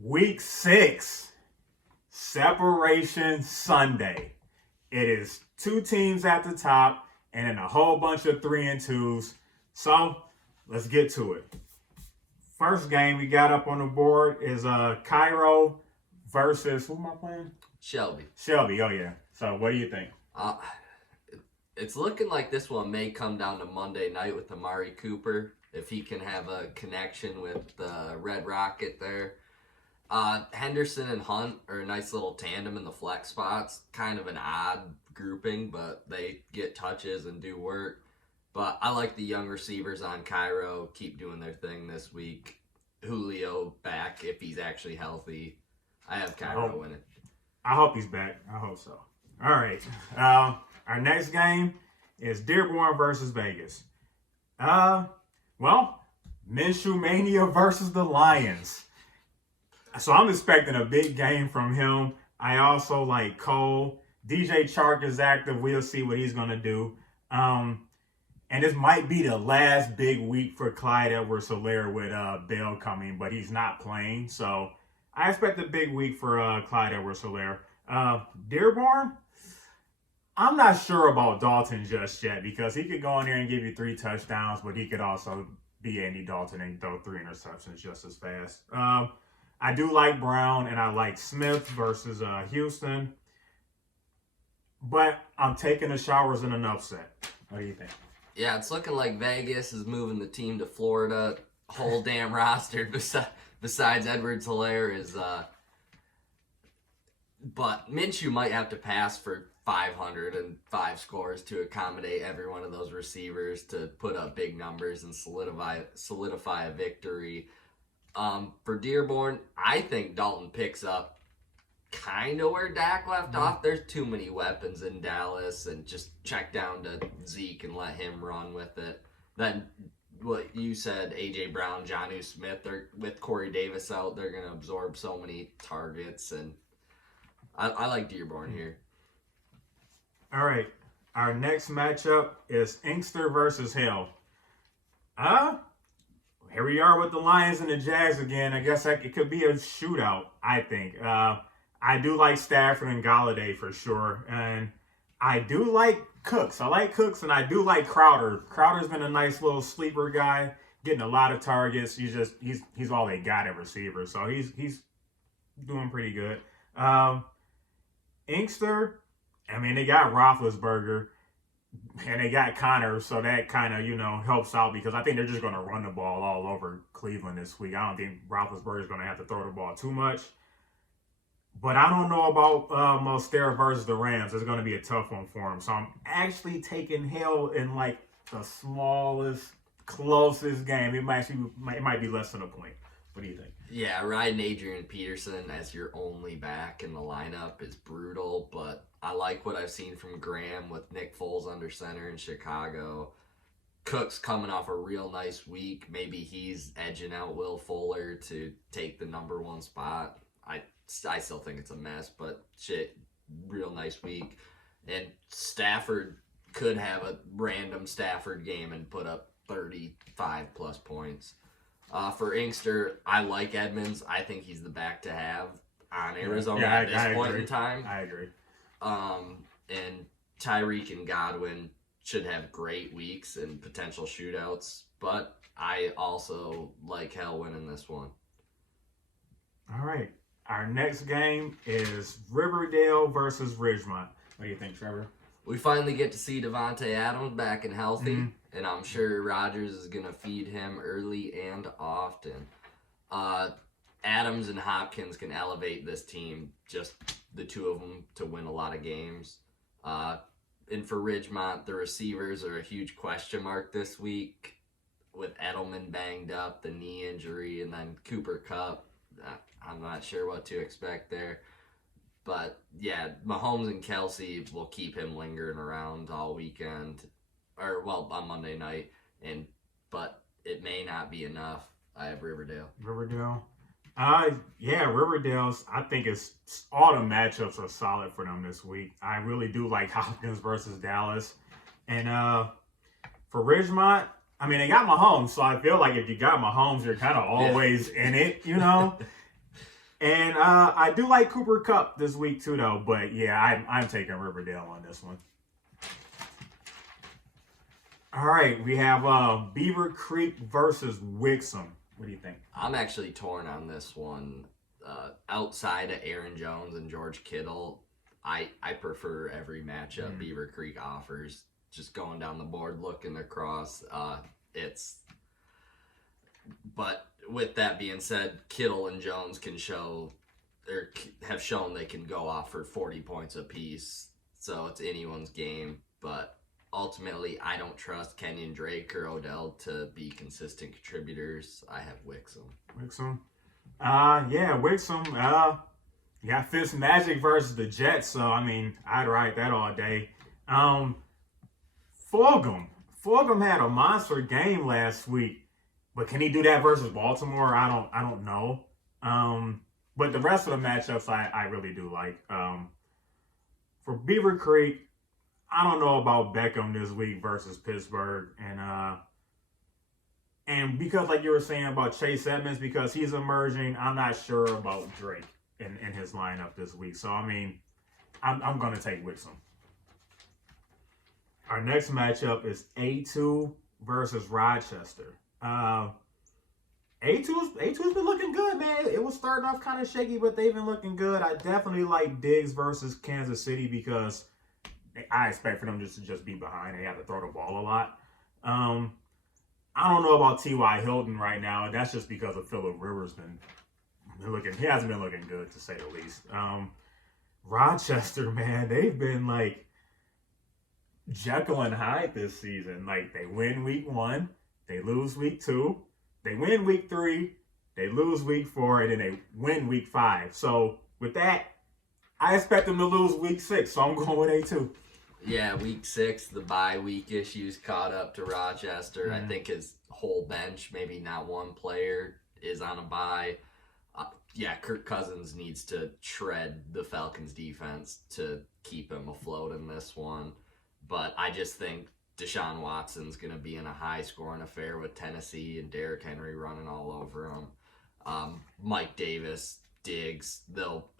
Week 6, Separation Sunday. It is two teams at the top and then a whole bunch of 3-2s. So let's get to it. First game we got up on the board is Cairo versus, who am I playing? Shelby. Shelby, oh yeah. So what do you think? It's looking like this one may come down to Monday night with Amari Cooper, if he can have a connection with the Red Rocket there. Henderson and Hunt are a nice little tandem in the flex spots. Kind of an odd grouping, but they get touches and do work. But I like the young receivers on Cairo. Keep doing their thing this week. Julio back if he's actually healthy. I have Cairo winning. I hope he's back. I hope so. All right. Our next game is Dearborn versus Vegas. Well, Minshew Mania versus the Lions. So I'm expecting a big game from him. I also like Cole. DJ Chark is active. We'll see what he's going to do. And this might be the last big week for Clyde Edwards-Helaire with Bell coming, but he's not playing. So I expect a big week for Clyde Edwards-Helaire. Dearborn, I'm not sure about Dalton just yet because he could go in there and give you 3 touchdowns, but he could also be Andy Dalton and throw 3 interceptions just as fast. I do like Brown and I like Smith versus Houston, but I'm taking the Showers in an upset. What do you think? Yeah, it's looking like Vegas is moving the team to Florida. Whole damn roster besides Edwards-Helaire is. But Minshew might have to pass for 505 scores to accommodate every one of those receivers to put up big numbers and solidify a victory. For Dearborn, I think Dalton picks up kind of where Dak left off. There's too many weapons in Dallas, and just check down to Zeke and let him run with it. Then what you said, A.J. Brown, Jonnu Smith, with Corey Davis out, they're going to absorb so many targets, and I like Dearborn here. All right. Our next matchup is Inkster versus Hill. Here we are with the Lions and the Jags again. I guess it could be a shootout, I think. I do like Stafford and Golladay for sure. And I do like Cooks. I like Cooks and I do like Crowder. Crowder's been a nice little sleeper guy, getting a lot of targets. He's all they got at receiver. So he's doing pretty good. Inkster, I mean, they got Roethlisberger and they got Connor, so that kind of, helps out because I think they're just going to run the ball all over Cleveland this week. I don't think Roethlisberger's going to have to throw the ball too much. But I don't know about Mostert versus the Rams. It's going to be a tough one for him. So I'm actually taking Hill in like the smallest, closest game. It might be less than a point. What do you think? Yeah, riding Adrian Peterson as your only back in the lineup is brutal, but I like what I've seen from Graham with Nick Foles under center in Chicago. Cook's coming off a real nice week. Maybe he's edging out Will Fuller to take the number 1 spot. I still think it's a mess, but shit, real nice week. And Stafford could have a random Stafford game and put up 35 plus points. For Inkster, I like Edmonds. I think he's the back to have on Arizona at this point in time. I agree. And Tyreek and Godwin should have great weeks and potential shootouts, but I also like Hell winning this one. All right. Our next game is Riverdale versus Ridgemont. What do you think, Trevor? We finally get to see Devontae Adams back and healthy, and I'm sure Rodgers is going to feed him early and often. Adams and Hopkins can elevate this team, just the two of them, to win a lot of games. And for Ridgemont, the receivers are a huge question mark this week with Edelman banged up, the knee injury, and then Cooper Kupp. I'm not sure what to expect there. But, yeah, Mahomes and Kelsey will keep him lingering around all weekend. On Monday night. But it may not be enough. I have Riverdale. Riverdale? Riverdale's, I think all the matchups are solid for them this week. I really do like Hopkins versus Dallas. And for Ridgemont, I mean, they got Mahomes, so I feel like if you got Mahomes, you're kind of always in it, And I do like Cooper Cup this week too, though. But yeah, I'm taking Riverdale on this one. All right, we have Beaver Creek versus Wixom. What do you think? I'm actually torn on this one. Outside of Aaron Jones and George Kittle, I prefer every matchup Beaver Creek offers. Just going down the board, looking across, But with that being said, Kittle and Jones have shown they can go off for 40 points apiece. So it's anyone's game. But ultimately, I don't trust Kenyon Drake or Odell to be consistent contributors. I have Wixom. Wixom. Yeah, Wixom. You got Fitzmagic versus the Jets. So I mean, I'd write that all day. Fulgham. Fulgham had a monster game last week. But can he do that versus Baltimore? I don't know. But the rest of the matchups I really do like. For Beaver Creek, I don't know about Beckham this week versus Pittsburgh. And because like you were saying about Chase Edmonds, because he's emerging, I'm not sure about Drake in his lineup this week. So I mean, I'm gonna take Wixom. Our next matchup is A2 versus Rochester. A2's been looking good, man. It was starting off kind of shaky, but they've been looking good. I definitely like Diggs versus Kansas City because I expect for them just to be behind. They have to throw the ball a lot. I don't know about T.Y. Hilton right now. That's just because of Phillip Rivers been looking. He hasn't been looking good, to say the least. Rochester, man, they've been like Jekyll and Hyde this season. Like they win week 1. They lose week 2. They win week 3. They lose week 4. And then they win week 5. So with that, I expect them to lose week 6. So I'm going with A2. Yeah, week 6, the bye week issues caught up to Rochester. I think his whole bench, maybe not one player, is on a bye. Kirk Cousins needs to shred the Falcons defense to keep him afloat in this one. But I just think Deshaun Watson's going to be in a high-scoring affair with Tennessee and Derrick Henry running all over him. Mike Davis, Diggs,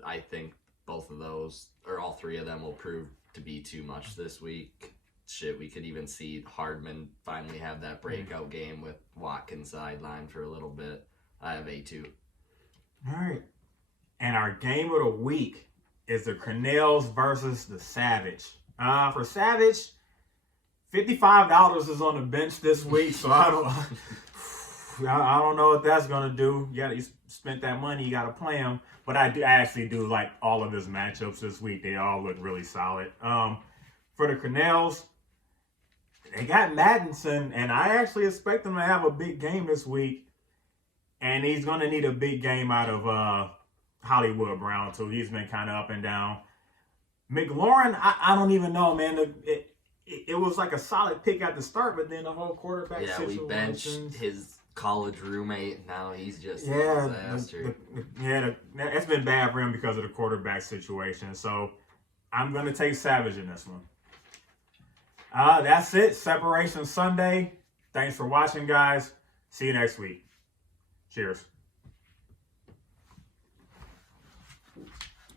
I think both of those, or all three of them, will prove to be too much this week. Shit, we could even see Hardman finally have that breakout game with Watkins sidelined for a little bit. I have A2. All right. And our game of the week is the Cornells versus the Savage. For Savage, $55 is on the bench this week, so I don't know what that's gonna do. You spent that money, you gotta play him. But I actually do like all of his matchups this week. They all look really solid. For the Cornells, they got Madison, and I actually expect them to have a big game this week. And he's gonna need a big game out of Hollywood Brown too. He's been kind of up and down. McLaurin, I don't even know, man. It was like a solid pick at the start, but then the whole quarterback situation. We benched his college roommate. Now he's just a disaster. It's been bad for him because of the quarterback situation. So I'm going to take Savage in this one. That's it. Separation Sunday. Thanks for watching, guys. See you next week. Cheers.